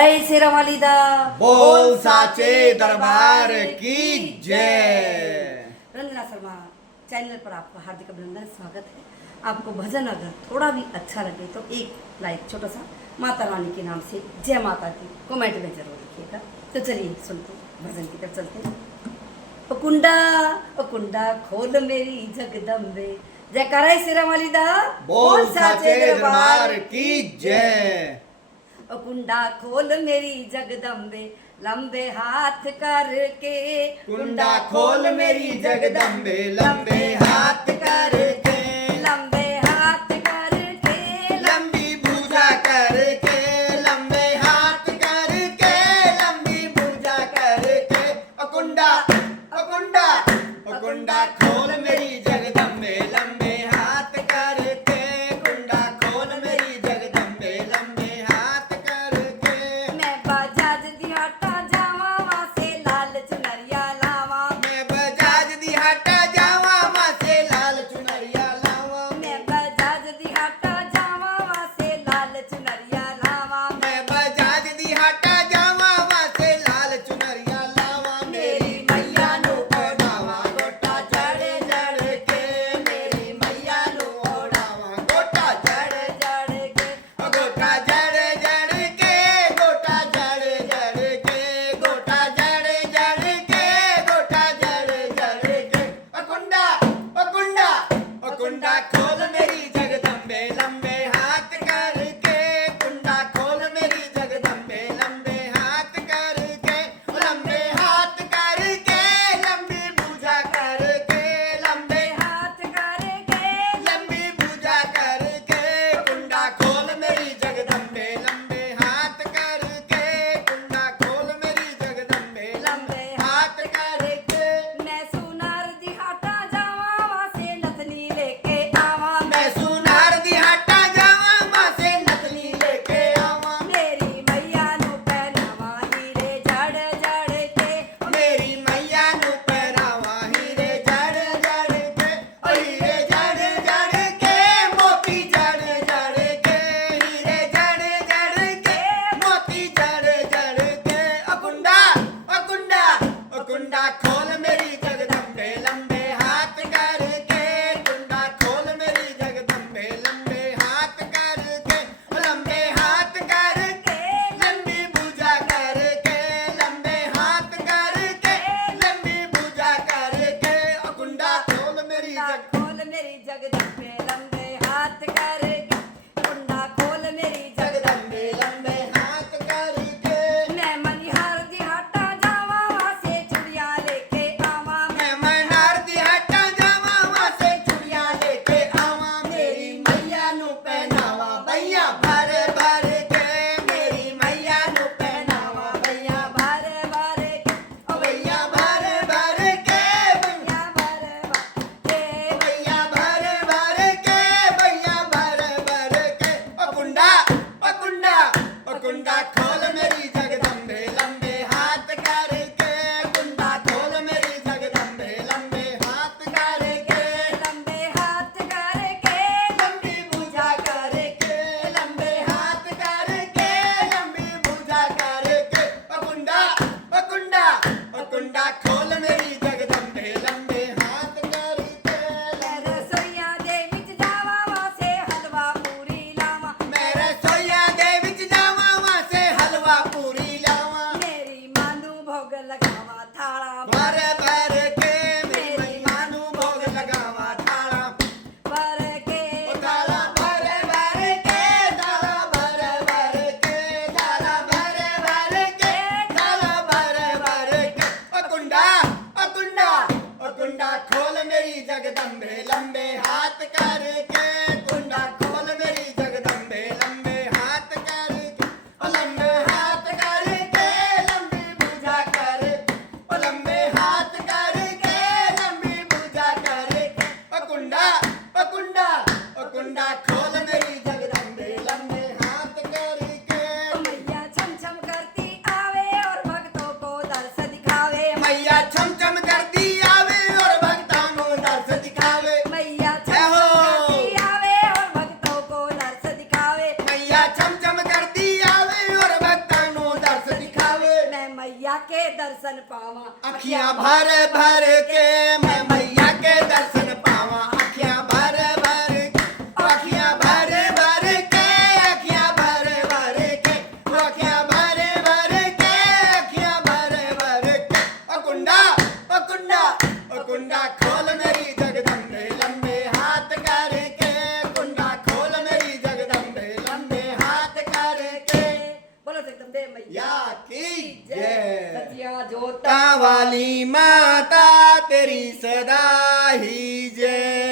जय शेरा वाली दा बोल साचे दरबार की जय। रंजना शर्मा चैनल पर आपका हार्दिक अभिनंदन, स्वागत है। आपको भजन अगर थोड़ा भी अच्छा लगे तो एक लाइक छोटा सा माता रानी के नाम से जय माता की कमेंट में जरूर लिखिएगा। तो चलिए सुनते भजन की तरफ चलते हैं। ओ कुंडा खोल मेरी जगदम्बे, जयकारा शेरा वाली दा बोल साचे दरबार की जय। ओ कुंडा खोल मेरी जगदम्बे, लंबे हाथ करके कुंडा खोल मेरी जगदम्बे, लंबे हाथ करके, लंबे हाथ करके, लंबी भुजा करके, लंबे हाथ करके, लंबी भुजा करके। ओ कुंडा खोल मेरी जगदम्बे, लंबे हाथ करके, कुंडा खोल मेरी जगदम्बे, लंबे हाथ करके। मैं बजाज दिहाटा जावा वहाँ से लाल चुनरिया लावा, मैं बजाज दिहाटा जावा वहाँ से लाल चुनरिया लावा, मैं बजाज दिहाटा जावा वहाँ से लाल चुनरिया लावा, मैं बजाज दिहाटा जावा वहाँ से लाल चुनरिया लावा। मेरी मैया नु ओढ़ावा गोटा जड़ जड़ के, मेरी मैया नु ओढ़ावा गोटा जड़ जड़ के, गोटा जड़ जड़ के, गोटा जड़ जड़ के, गोटा जड़ जड़ के, गोटा जड़ जड़ के। ओ कुंडा खोल मेरी जगदम्बे, लंबे हाथ करके, कुंडा खोल मेरी जगदम्बे, लंबे हाथ करके, लंबे हाथ करके, लंबी भुजा करके, लंबे हाथ करके, लंबी भुजा करके, कुंडा खोल मेरी जगदम्बे, लंबे हाथ करके, कुंडा खोल मेरी जगदम्बे, लंबे हाथ करके। मैं सुनार दिहाटा जावा वहाँ से नथनी लेके आवा, मैं सुनार दिहाटा जावा वहाँ से नथनी लेके आवा, मेरी मैया नु पहनावा हीरे जड़ जड़ के, मेरी मैया नु पहनावा हीरे जड़ जड़ के, ओ हीरे जड़ जड़ के, मोती जड़ जड़ के, हीरे जड़ जड़ के, मोती जड़ जड़ के। ओ कुंडा खोल मेरी जगदम्बे, लंबे हाथ करके, कुंडा खोल मेरी जगदम्बे, लंबे हाथ करके, लंबे हाथ करके, लंबी भुजा करके, लंबे हाथ करके, लंबी भुजा करके। ओ कुंडा खोल मेरी खोल मेरी जगदम्बे, लंबे हाथ करके, कुंडा खोल मेरी जगदम्बे, लंबे हाथ करके। मैं मनिहार दिहाटा जावा वहाँ से चुड़िया लेके आवा, मैं मनार दिहाटा जावा वहाँ से चुड़िया लेके आवा, मेरी मैया नु पहनावा भैया भर भर के, मेरी मैया नु पहनावा भैया भर भर के, ओ भैया भर भर के, भैया भर भर के, भैया भर भर के, भैया भर भर के। ओ कुंडा खोल मेरी जगदम्बे, लंबे हाथ करके, कुंडा खोल मेरी जगदम्बे, लंबे हाथ करके, लंबे हाथ करके, लंबी भुजा करके, लंबे हाथ करके, लंबी भुजा करके। ओ कुंडा खोल मेरी जगदम्बे, लंबे हाथ करके, मैं रसोइया दे विच जावा वहाँ से हलवा पूरी लावा, मैं रसोइया दे विच जावा वहाँ से हलवा पूरी लावा, मेरी मानू भोग लगावा थाला भर भर के, मेरी मानू भोग लगावा थाला भर के, थाला भर भर के, थाला भर भर के, थाला भर भर के, थाला भर भर के। ओ कुंडा खोल मेरी जगदम्बे, लंबे हाथ करके, कुंडा खोल मेरी जगदम्बे, लंबे हाथ करके, ओ लंबे हाथ करके, लंबी भुजा करके, ओ लंबे हाथ करके, लंबी भुजा करके। ओ कुंडा खोल मेरी जगदम्बे, लंबे हाथ करके, मैया छम छम करती आवे और भक्तों को दर्श दिखावे, मैया छम छम करती आवे और भक्तां को दर्श दिखावे, मैया छम जय हो। छम करती आवे और भक्तों को दर्श दिखावे, मैया छम छम करती आवे और भक्तां को दर्शन पावा अखियां भर भर के मैं मैया के दर्शन पावा अखियां भर भर के अखियां भर भर के अखियां भर भर के अखियां भर भर के अखियां भर भर के ओ कुंडा ओ कुंडा ओ कुंडा खोल मेरी जगदम्बे लंबे हाथ करके कुंडा खोल मेरी जगदम्बे लंबे हाथ करके बोलो जगदम्बे मैया या की जय सतिया जोता वाली माता तेरी सदा ही जय